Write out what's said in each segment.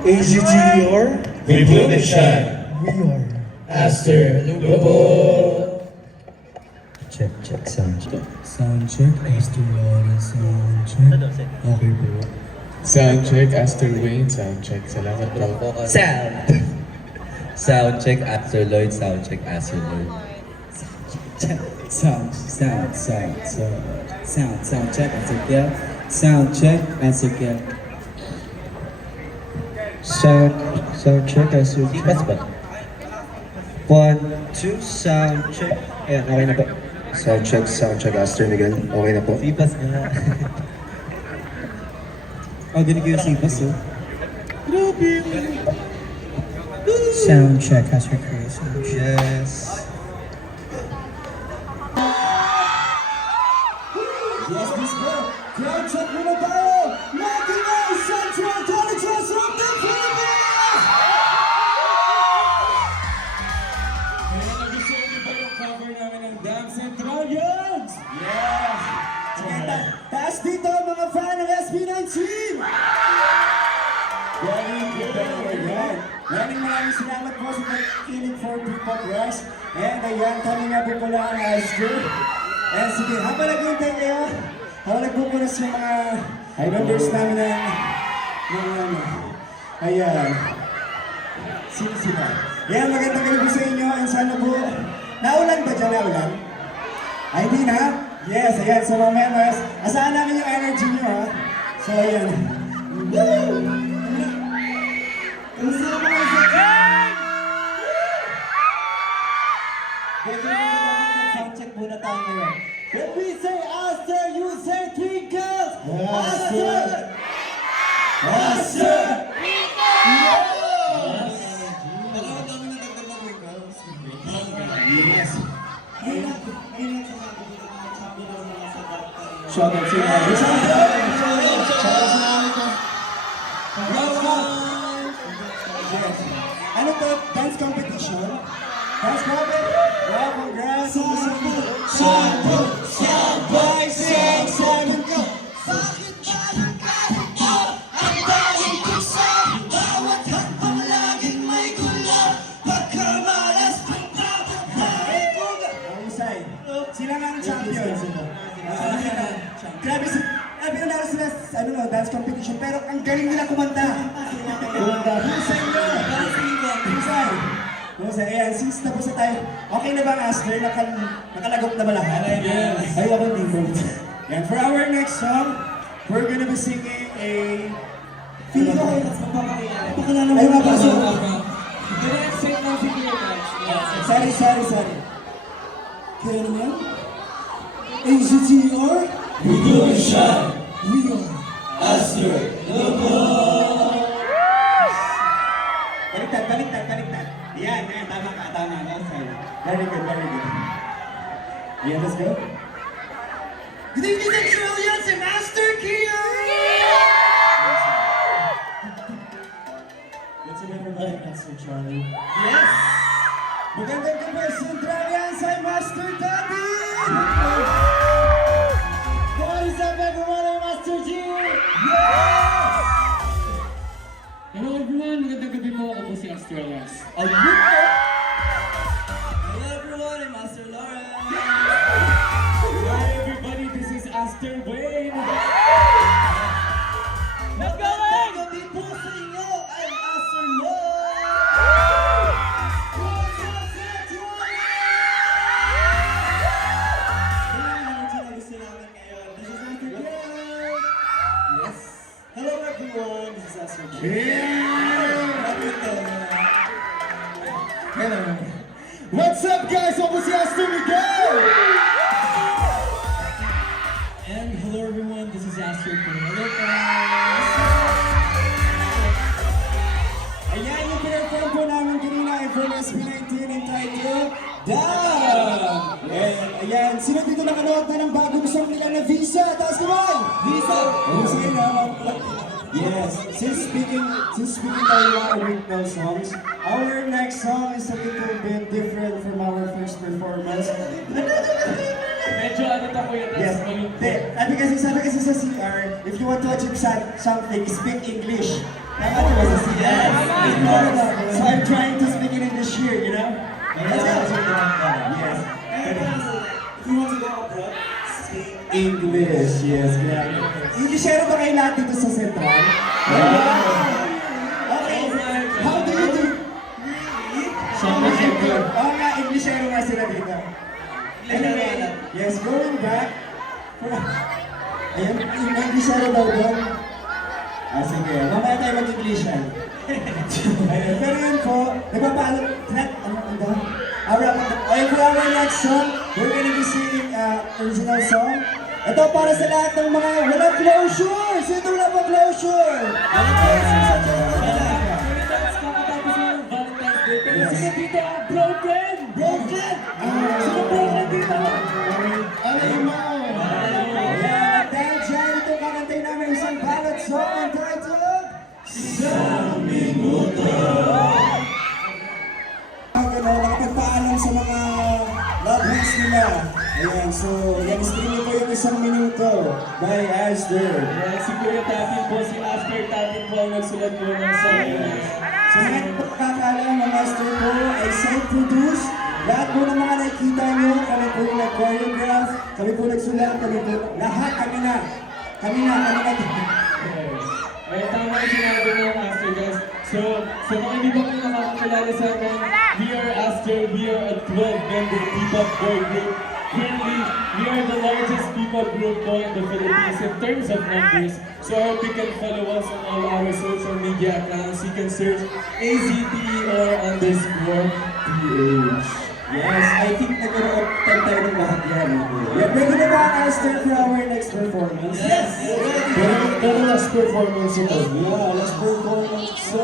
AGGR, We bloom and shine. we are. Aster Lugo. Check, sound check. Sound check, Astor Lawrence, sound check. Okay po. Sound check, Aster Wayne. Sound check. Salamat po. Sound! Sound check, Astor Lloyd. Sound check, Astor Lloyd. Sound check, Ezekiel. Sound check, Ezekiel. Sound check, Ezekiel. Sipas ba? 1, 2, sound check. Ayan, okay na po. Sound check, Astor Miguel. Okay na po. Sipas nga. Oh, dinig ko yung sipas, oh. Sound check, Astor Chris. Yes. Yes, Miss Bro. Crowd check muna tayo. Matinay Central Colleges from the Philippines! Kaya nagustuhan niyo ba yung cover namin ng Damn Centralians? Yes! Sige, taas dito mga fan ng SB19! Maraming salamat po sa pagkikinig for P-Pop Rush. And ayan, kami nga po pala ang Astor. And sige, habang naghihintay kayo, habang nagpupunas yung mga members namin ng ayan. Sino sila? Ayan, magandang gabi po sa inyo. And sana po, naulan ba dyan? Naulan? Ay, hindi na? Yes, ayan. So mga members, asahan namin yung energy nyo, ha? So ayan. Woo! Kamusta naman ang sound check muna tayo ngayon. When we say Astor, you say Twinkles! Astor! Astor! Yes! Shout out to you. Ano to? Dance competition? Dance competition? Wow, congrats! Sample, 5, 6, 7, go! Bakit parang kalito? Ang daming tukso! Bawat hakbang laging may gulo! Pagkamalas, pagkabagay! Mahusay. Sila nga ang champion. Grabe ang laro sila sa dance competition, pero ang galing nila kumanta. Husay nyo! Husay, ayan, since tapos na tayo, okay na ba ang Astor? Nakalagok na ba lahat? Yes. Ay, ako dito. And for our next song, we're gonna be singing a... Feeling ko kayo, mas mapapakilala mo. Ay, mapasok. Sorry. Kaya naman? AGTR? We bloom and shine. We are. Aster Lugo. Baliktad. Yan, tama ka. Okay. Very good. Yeah, let's go. Good evening, Centralians and Master Kia! Let's give everybody a Master Charlie. Yes! Magandang gabi, Centralians and Master Daddy! What is up, everyone? I'm Master G! Yes! Hello everyone, magandang gabi po. Ako po si Aster Lawrence. Hello everyone, I'm Astor Lawrence. Hi everybody, this is Aster Wayne. Let's go, Wayne! Gabi po sa inyo, I'm Astor Lloyd. Hello everyone, this is Astor G. Hello. What's up guys? Ako si Astor Miguel! And hello everyone, this is Aster Wayne. Hello guys. Ayan yung pinag-perform po namin kanina ay from SB19 entitled Damn! Ayan, sino dito nakanood na ng bagong song nila na Visa? Taas naman! Visa! Sige na. Yes, since speaking tayo about original songs, our next song is a little bit different from our first performance. Medyo ano to po yun. Yes, sabi kasi sa CR, if you want to achieve something, speak English. Tama ba sa CR? So I'm trying to speak in English here, you know? Yes. And if you want to go abroad, speak English, yes. Grabe. Englishero ba kayo lahat dito sa Central? Okay, how do you do? Oo nga, Englishero nga sila dito. Anyway, yes, going back. Ayun, yung Englishero daw doon. Sige, mamaya tayo mag-Englishan. Ayun, pero yun po, nagpapaalam, ayun po our next song, we're gonna be singing original song. Ito para sa lahat ng mga wala closure! Sino wala pa closure? Wala closure sa Kakatapos na ng Valentine's Day. Pero sino dito ang broken? Broken! Sino broken dito? Alay mo! Ayan, dahil dyan, ito kakantayin namin isang ballad song entitled Isang Minuto! Nakapagpaalam sa mga loved ones nila. Ayan, so, yan, streaming ko yung isang minuto by Asder. Yeah, si Kuya Tatin po, si Aster Tatin po ang nagsulat po ng song. So, lahat po kakaalam, ang Master po ay self-produce. Lahat po ng mga nakikita nyo, kami po yung nag-choreograph, kami po nagsulat, kami po, lahat kami na. Kami na. Ay, tama yung sinabi ng Aster, guys. So mga hindi pa po nakakakilala sa akin, we are Aster, we are a 12-member P-pop boy group. Currently, we are the largest P-pop group po in the Philippines in terms of numbers. So I hope you can follow us on all our social media accounts. You can search AZTER_PH. Yes, I think nagkaroon tayo ng lahat yan. Yeah, ready na ba, Astor, for our next performance? Yes! Pero last performance ito. Yeah, last performance. So,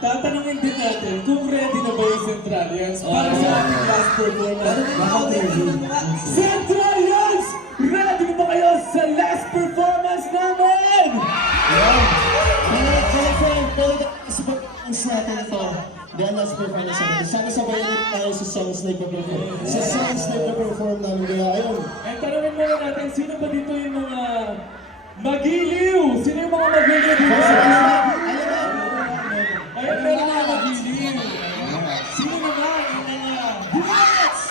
Tatanungin din natin kung ready na ba yung Centralians para sa ating last performance. Centralians! Ready na ba kayo sa last performance namin? Ang natin ito, dahil last performance natin. Sana sabayan ulit tayo sa songs na ipaperform. Sa songs na ipaperform namin. Kaya ayun. Eh, tanungin muna natin, sino ba dito yung mga magiliw? Sino yung mga magiliw dito? Ayun, meron mga magiliw. Sino naman yung mga Bullets!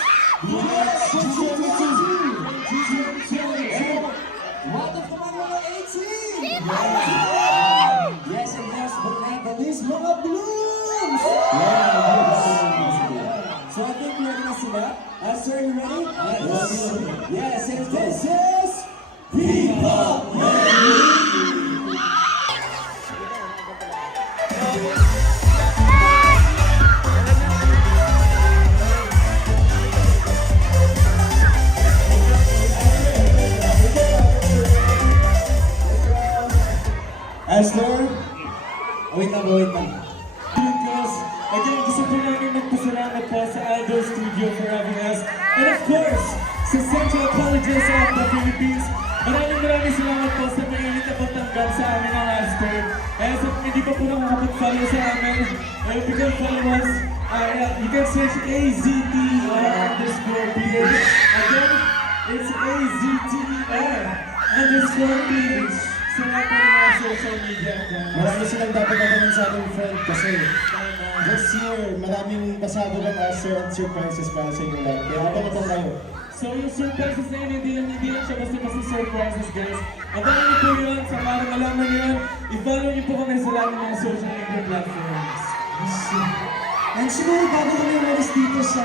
Bullets! what of naman mga 18? Yes, and last but not the least, mga blooms! So I think ready na sila. Sir, you ready? Yes, and this is P-Pop Astor? Wait lang. Girls, again, gusto po namin magpasalamat po sa Aldo Studio for having us. And of course, sa Central Colleges of the Philippines. Maraming salamat po sa pinilit na pagtanggap sa amin ng Astor. Eh, sa hindi pa po nakakapag-follow sa amin, if you can follow us, you can search AZTER_PH. Again, it's AZTER_PH. Sa lahat po ng mga social media accounts. Marami silang dapat naman sa ating friend kasi this year, maraming pasado ng Astor at surprises para sa inyo lahat. Kaya habang ito kayo. So yung surprises na yun, hindi lang siya basta surprises, guys. Abangan niyo po yun, sa para malaman niyo yun, i-follow niyo po kami sa lahat ng mga social media platforms. And siguro bago kami umalis dito sa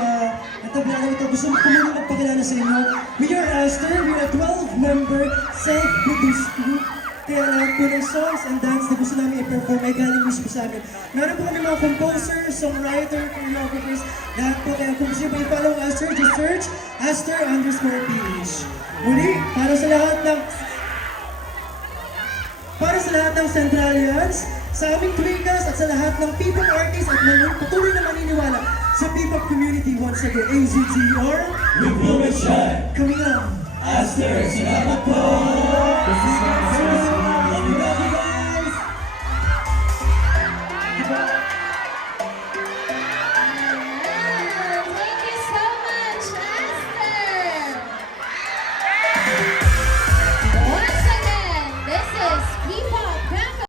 entablado ito, gusto ko muna magpakilala sa inyo. We are Astor, we are a 12-member self-produced group. Kaya lahat po ng songs and dance na gusto namin i-perform ay galing mismo sa amin. Meron po kami mga composer, songwriter, choreographers, lahat po. Kaya kung gusto nyo po i-follow Astor, just search Astor_PH. Muli, para sa lahat ng Centralians, sa aming Twinkers at sa lahat ng P-pop artists at patuloy na maniniwala sa P-pop community, once again, AZTER, We bloom and shine. kami ang Astor, salamat po! This is